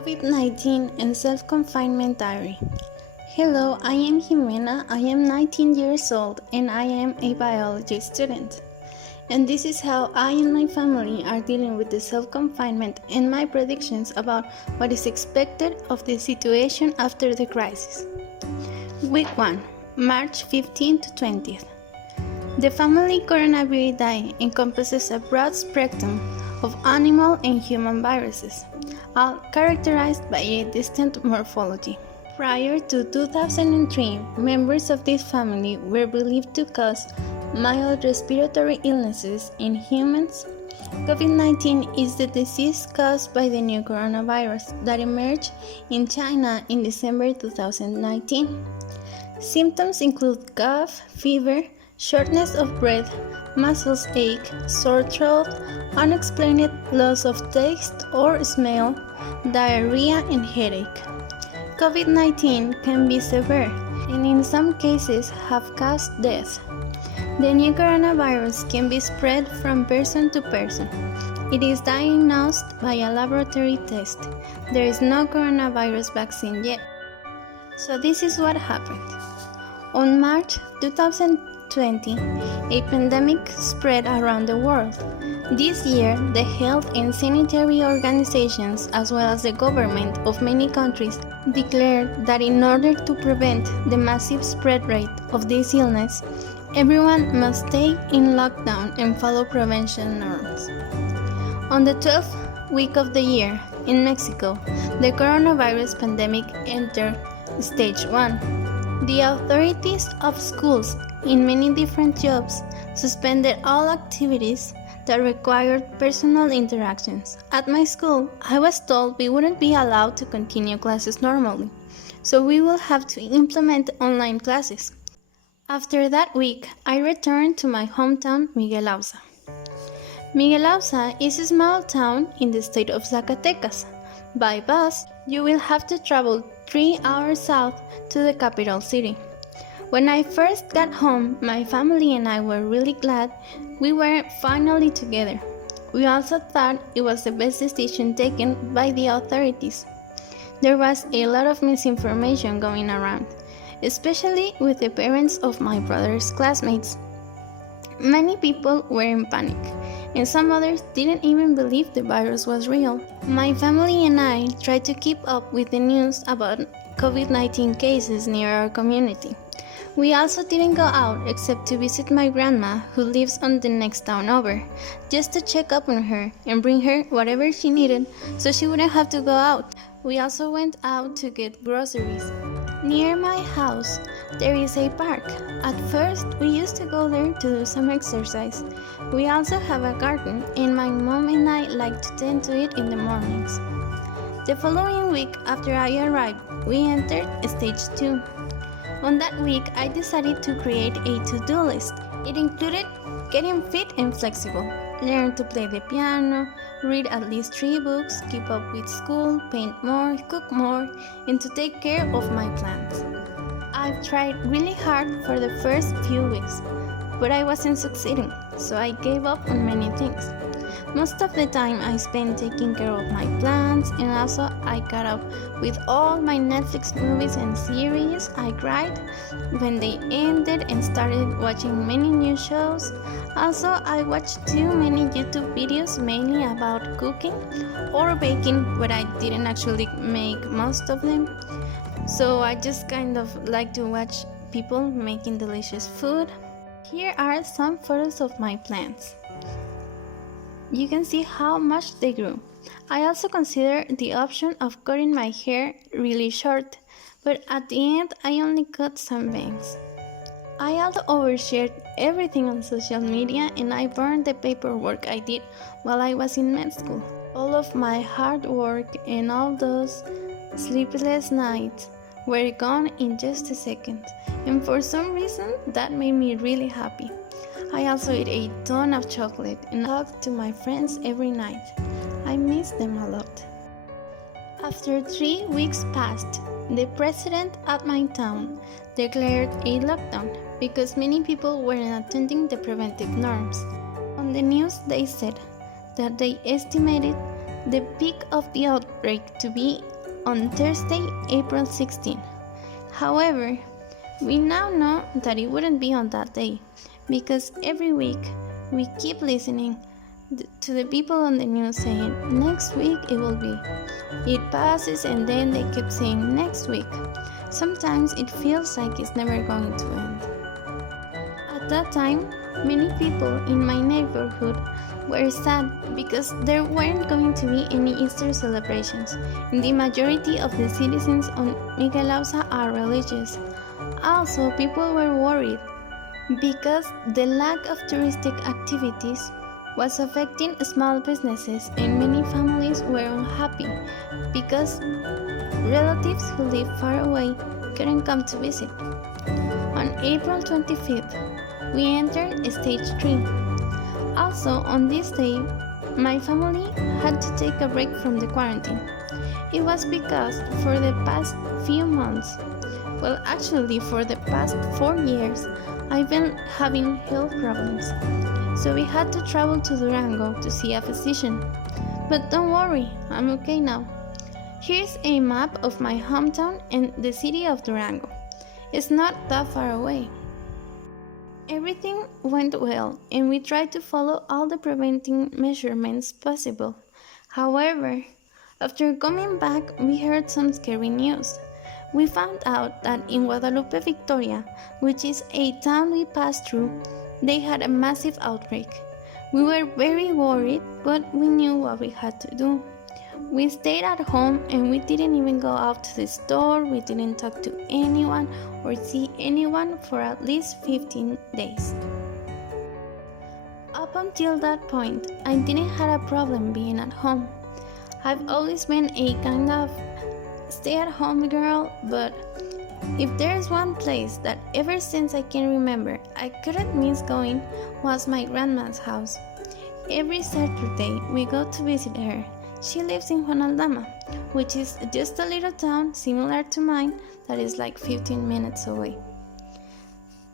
COVID-19 and self-confinement diary. Hello, I am Jimena. I am 19 years old and I am a biology student. And this is how I and my family are dealing with the self-confinement and my predictions about what is expected of the situation after the crisis. Week 1, March 15 to 20th. The family coronavirus diet encompasses a broad spectrum of animal and human viruses, all characterized by a distinct morphology. Prior to 2003, members of this family were believed to cause mild respiratory illnesses in humans. COVID-19 is the disease caused by the new coronavirus that emerged in China in December 2019. Symptoms include cough, fever, shortness of breath, muscle ache, sore throat, unexplained loss of taste or smell, diarrhea, and headache. COVID-19 can be severe and in some cases have caused death. The new coronavirus can be spread from person to person. It is diagnosed by a laboratory test. There is no coronavirus vaccine yet. So this is what happened. On March 2020, a pandemic spread around the world. This year, the health and sanitary organizations, as well as the government of many countries, declared that in order to prevent the massive spread rate of this illness, everyone must stay in lockdown and follow prevention norms. On the 12th week of the year, in Mexico, the coronavirus pandemic entered stage 1. The authorities of schools in many different jobs suspended all activities that required personal interactions. At my school, I was told we wouldn't be allowed to continue classes normally, so we will have to implement online classes. After that week, I returned to my hometown, Miguel Auza. Miguel Auza is a small town in the state of Zacatecas. By bus, you will have to travel 3 hours south to the capital city. When I first got home, my family and I were really glad we were finally together. We also thought it was the best decision taken by the authorities. There was a lot of misinformation going around, especially with the parents of my brother's classmates. Many people were in panic, and some others didn't even believe the virus was real. My family and I tried to keep up with the news about COVID-19 cases near our community. We also didn't go out except to visit my grandma, who lives on the next town over, just to check up on her and bring her whatever she needed so she wouldn't have to go out. We also went out to get groceries. Near my house, there is a park. At first, we used to go there to do some exercise. We also have a garden, and my mom and I like to tend to it in the mornings. The following week after I arrived, we entered stage 2. On that week, I decided to create a to-do list. It included getting fit and flexible, learn to play the piano, read at least 3 books, keep up with school, paint more, cook more, and to take care of my plants. I've tried really hard for the first few weeks, but I wasn't succeeding, so I gave up on many things. Most of the time I spent taking care of my plants, and also I caught up with all my Netflix movies and series. I cried when they ended and started watching many new shows. Also, I watched too many YouTube videos mainly about cooking or baking, but I didn't actually make most of them. So I just kind of like to watch people making delicious food. Here are some photos of my plants. You can see how much they grew. I also considered the option of cutting my hair really short, but at the end I only cut some bangs. I also overshared everything on social media, and I burned the paperwork I did while I was in med school. All of my hard work and all those sleepless nights were gone in just a second, and for some reason that made me really happy. I also ate a ton of chocolate and talked to my friends every night. I miss them a lot. After 3 weeks passed, the president at my town declared a lockdown because many people weren't attending the preventive norms. On the news they said that they estimated the peak of the outbreak to be on Thursday, April 16. However, we now know that it wouldn't be on that day because every week we keep listening to the people on the news saying next week it will be. It passes and then they keep saying next week. Sometimes it feels like it's never going to end. At that time, many people in my neighborhood were sad because there weren't going to be any Easter celebrations, and the majority of the citizens on Miguelauza are religious. Also, people were worried because the lack of touristic activities was affecting small businesses, and many families were unhappy because relatives who live far away couldn't come to visit. On April 25th, we entered stage 3. Also, on this day, my family had to take a break from the quarantine. It was because for the past few months, well, actually for the past 4 years, I've been having health problems. So we had to travel to Durango to see a physician. But don't worry, I'm okay now. Here's a map of my hometown and the city of Durango. It's not that far away. Everything went well, and we tried to follow all the preventing measurements possible. However, after coming back, we heard some scary news. We found out that in Guadalupe, Victoria, which is a town we passed through, they had a massive outbreak. We were very worried, but we knew what we had to do. We stayed at home and we didn't even go out to the store, we didn't talk to anyone or see anyone for at least 15 days. Up until that point, I didn't have a problem being at home. I've always been a kind of stay-at-home girl, but if there's one place that ever since I can remember I couldn't miss going was my grandma's house. Every Saturday we go to visit her. She lives in Juan Aldama, which is just a little town similar to mine that is like 15 minutes away.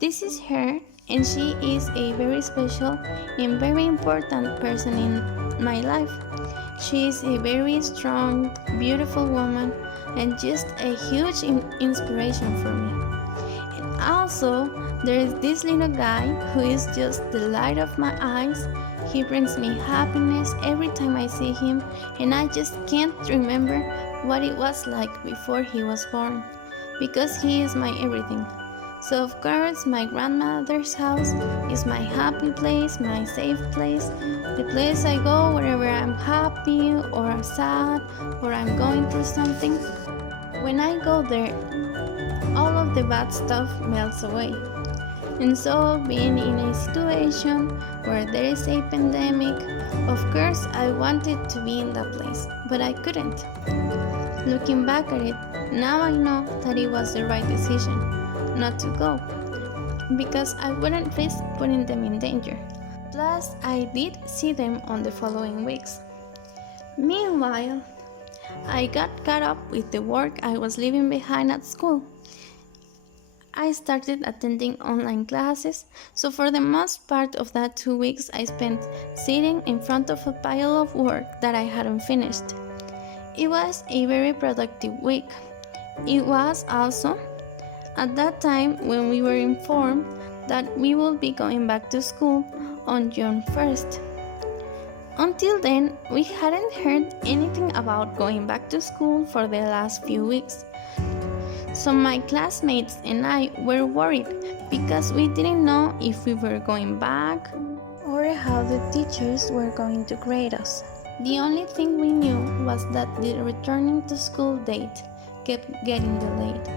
This is her, and she is a very special and very important person in my life. She is a very strong, beautiful woman and just a huge inspiration for me. And also, there is this little guy who is just the light of my eyes. He brings me happiness every time I see him, and I just can't remember what it was like before he was born, because he is my everything. So of course, my grandmother's house is my happy place, my safe place, the place I go whenever I'm happy or sad or I'm going through something. When I go there, all of the bad stuff melts away. And so, being in a situation where there is a pandemic, of course I wanted to be in that place, but I couldn't. Looking back at it, now I know that it was the right decision not to go, because I wouldn't risk putting them in danger. Plus, I did see them on the following weeks. Meanwhile, I got caught up with the work I was leaving behind at school. I started attending online classes, so for the most part of that 2 weeks I spent sitting in front of a pile of work that I hadn't finished. It was a very productive week. It was also at that time when we were informed that we will be going back to school on June 1st. Until then, we hadn't heard anything about going back to school for the last few weeks. So my classmates and I were worried because we didn't know if we were going back or how the teachers were going to grade us. The only thing we knew was that the returning to school date kept getting delayed.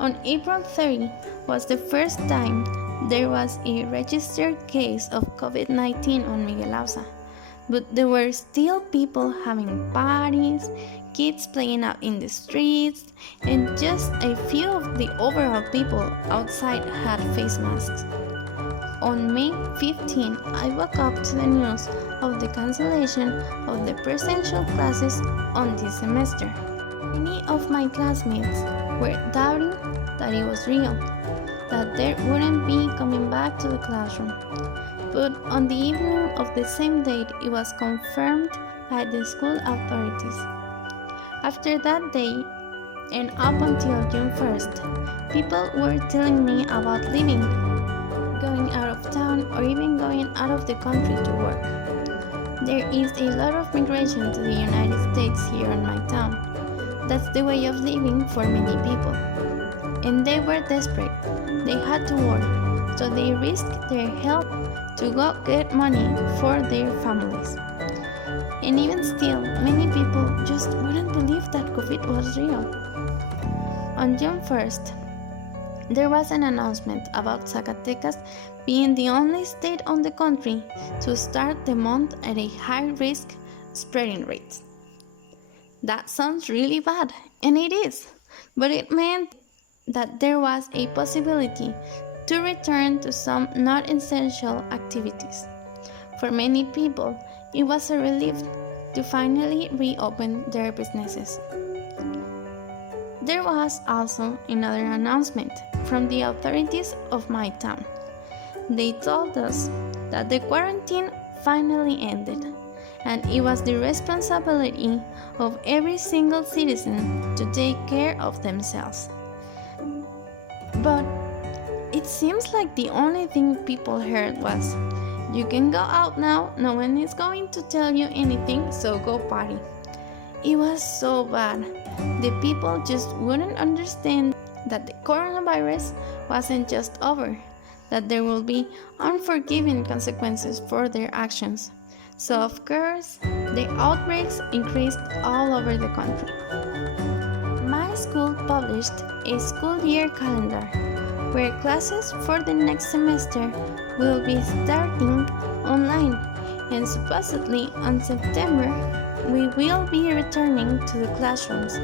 On April 30 was the first time there was a registered case of COVID-19 on Miguelauza, but there were still people having parties, kids playing out in the streets, and just a few of the overall people outside had face masks. On May 15, I woke up to the news of the cancellation of the presential classes on this semester. Many of my classmates were doubting that it was real, that they wouldn't be coming back to the classroom. But on the evening of the same date, it was confirmed by the school authorities. After that day, and up until June 1st, people were telling me about leaving, going out of town, or even going out of the country to work. There is a lot of migration to the United States here in my town. That's the way of living for many people. And they were desperate. They had to work, so they risked their health to go get money for their families. And even still, many people just wouldn't believe that COVID was real. On June 1st, there was an announcement about Zacatecas being the only state on the country to start the month at a high-risk spreading rate. That sounds really bad, and it is, but it meant that there was a possibility to return to some non-essential activities. For many people, it was a relief to finally reopen their businesses. There was also another announcement from the authorities of my town. They told us that the quarantine finally ended, and it was the responsibility of every single citizen to take care of themselves. But it seems like the only thing people heard was, "You can go out now, no one is going to tell you anything, so go party." It was so bad. The people just wouldn't understand that the coronavirus wasn't just over, that there will be unforgiving consequences for their actions. So of course, the outbreaks increased all over the country. My school published a school year calendar where classes for the next semester will be starting online, and supposedly on September we will be returning to the classrooms.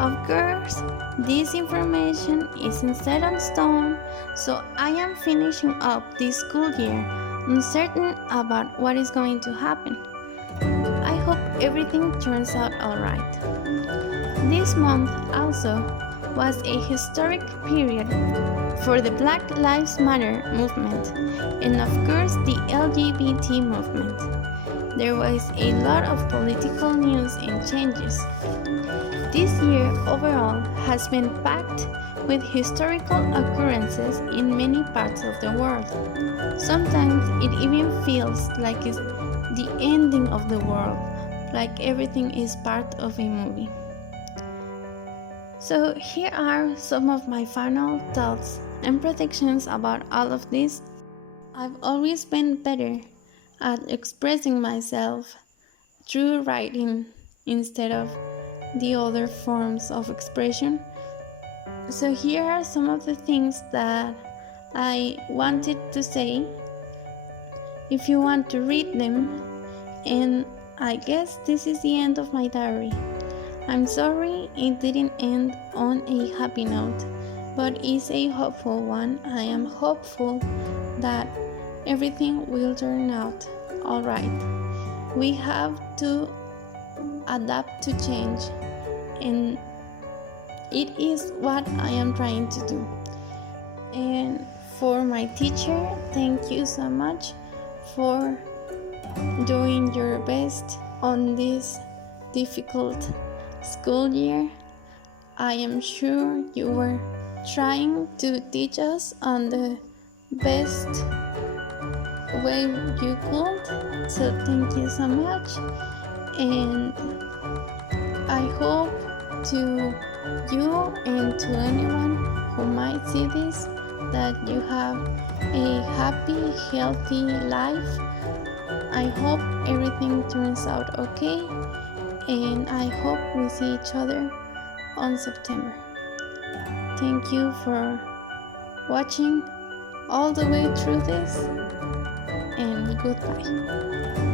Of course, this information isn't set on stone, so I am finishing up this school year uncertain about what is going to happen. I hope everything turns out alright. This month also was a historic period for the Black Lives Matter movement and of course the LGBT movement. There was a lot of political news and changes. This year overall has been packed with historical occurrences in many parts of the world. Sometimes it even feels like it's the ending of the world, like everything is part of a movie. So here are some of my final thoughts and predictions about all of this. I've always been better at expressing myself through writing instead of the other forms of expression. So here are some of the things that I wanted to say. If you want to read them, and I guess this is the end of my diary. I'm sorry it didn't end on a happy note, but it's a hopeful one. I am hopeful that everything will turn out alright. We have to adapt to change, and it is what I am trying to do. And for my teacher, thank you so much for doing your best on this difficult school year. I am sure you were trying to teach us on the best way you could, so thank you so much, and I hope to you and to anyone who might see this that you have a happy, healthy life. I hope everything turns out okay, and I hope we see each other on September. Thank you for watching all the way through this, and goodbye.